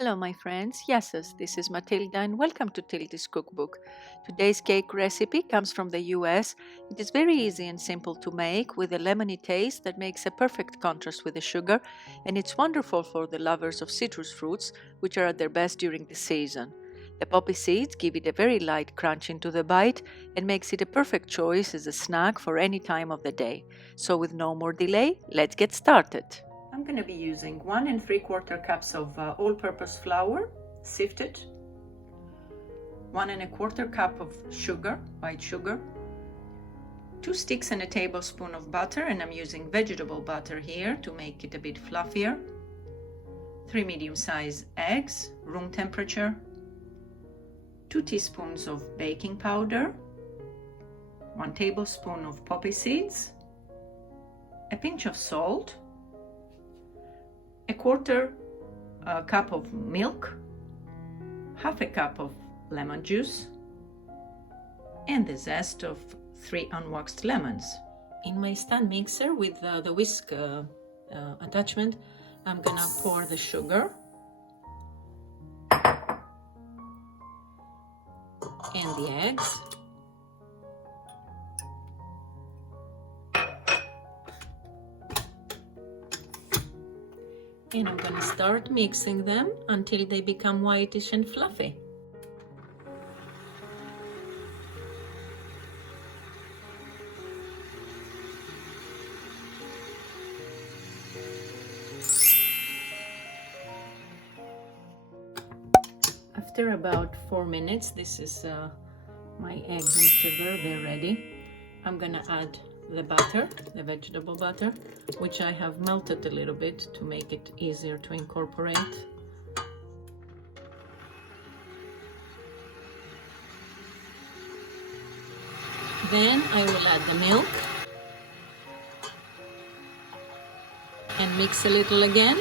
Hello my friends, yes, this is Matilda and welcome to Tilda's Cookbook. Today's cake recipe comes from the US. It is very easy and simple to make with a lemony taste that makes a perfect contrast with the sugar, and it's wonderful for the lovers of citrus fruits, which are at their best during the season. The poppy seeds give it a very light crunch into the bite and makes it a perfect choice as a snack for any time of the day. So with no more delay, let's get started. I'm going to be using 1 3/4 cups of all-purpose flour, sifted, 1 1/4 cup of sugar, white sugar, 2 sticks and a tablespoon of butter, and I'm using vegetable butter here to make it a bit fluffier, 3 medium-sized eggs, room temperature, 2 teaspoons of baking powder, 1 tablespoon of poppy seeds, a pinch of salt, 1/4 cup of milk, 1/2 cup of lemon juice, and the zest of 3 unwaxed lemons. In my stand mixer with the whisk attachment, I'm gonna pour the sugar and the eggs. And I'm going to start mixing them until they become whitish and fluffy. After about 4 minutes, this is my eggs and sugar, they're ready. I'm going to add the butter, the vegetable butter, which I have melted a little bit to make it easier to incorporate. Then I will add the milk and mix a little again.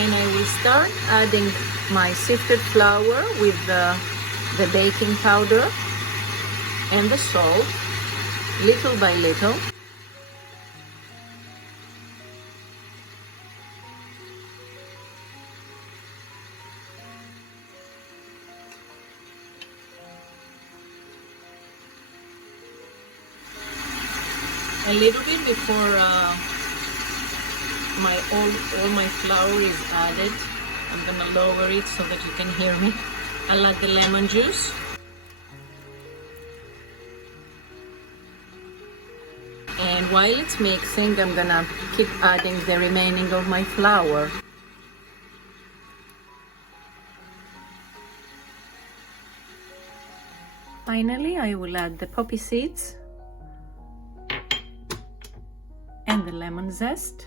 And I will start adding my sifted flour with the baking powder and the salt, little by little. A little bit before all my flour is added, I'm gonna lower it so that you can hear me. I'll add the lemon juice. And while it's mixing, I'm gonna keep adding the remaining of my flour. Finally, I will add the poppy seeds and the lemon zest.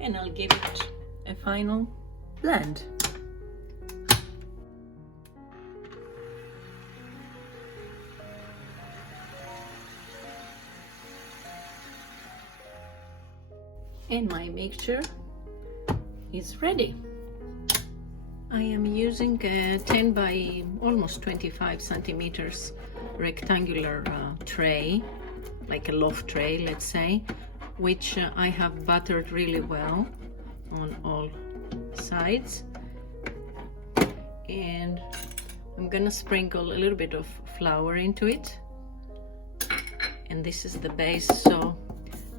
And I'll give it a final blend. And my mixture is ready. I am using a 10 by almost 25 centimeters rectangular tray, like a loaf tray, let's say, which I have buttered really well on all sides. And I'm gonna sprinkle a little bit of flour into it. And this is the base so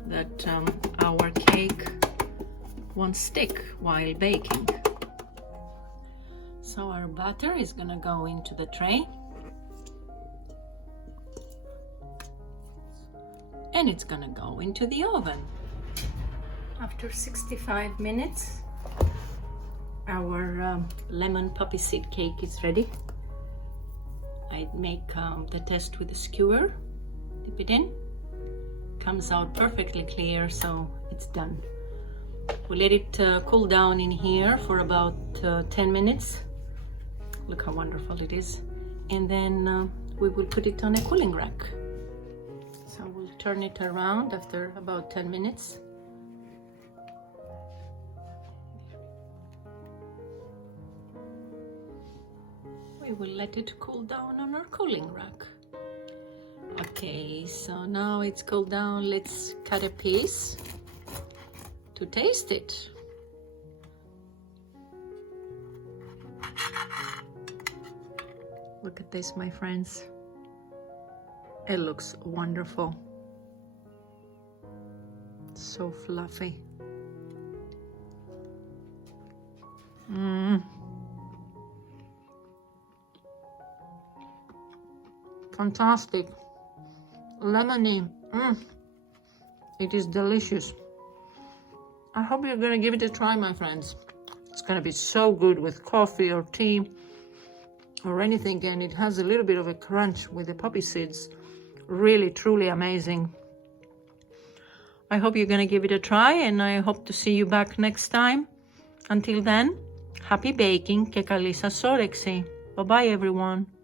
that our cake won't stick while baking. So our butter is gonna go into the tray, and it's gonna go into the oven. After 65 minutes, our lemon poppy seed cake is ready. I make the test with a skewer, dip it in, comes out perfectly clear, so it's done. We let it cool down in here for about 10 minutes. Look how wonderful it is. And then we will put it on a cooling rack. So we'll turn it around after about 10 minutes. We will let it cool down on our cooling rack. Okay, so now it's cooled down. Let's cut a piece to taste it. Look at this, my friends. It looks wonderful. So fluffy. Fantastic. Lemony. It is delicious. I hope you're going to give it a try, my friends. It's going to be so good with coffee or tea or anything, and it has a little bit of a crunch with the poppy seeds. Really, truly amazing. I hope you're going to give it a try, and I hope to see you back next time. Until then, happy baking και καλή σας όρεξη. Bye bye everyone.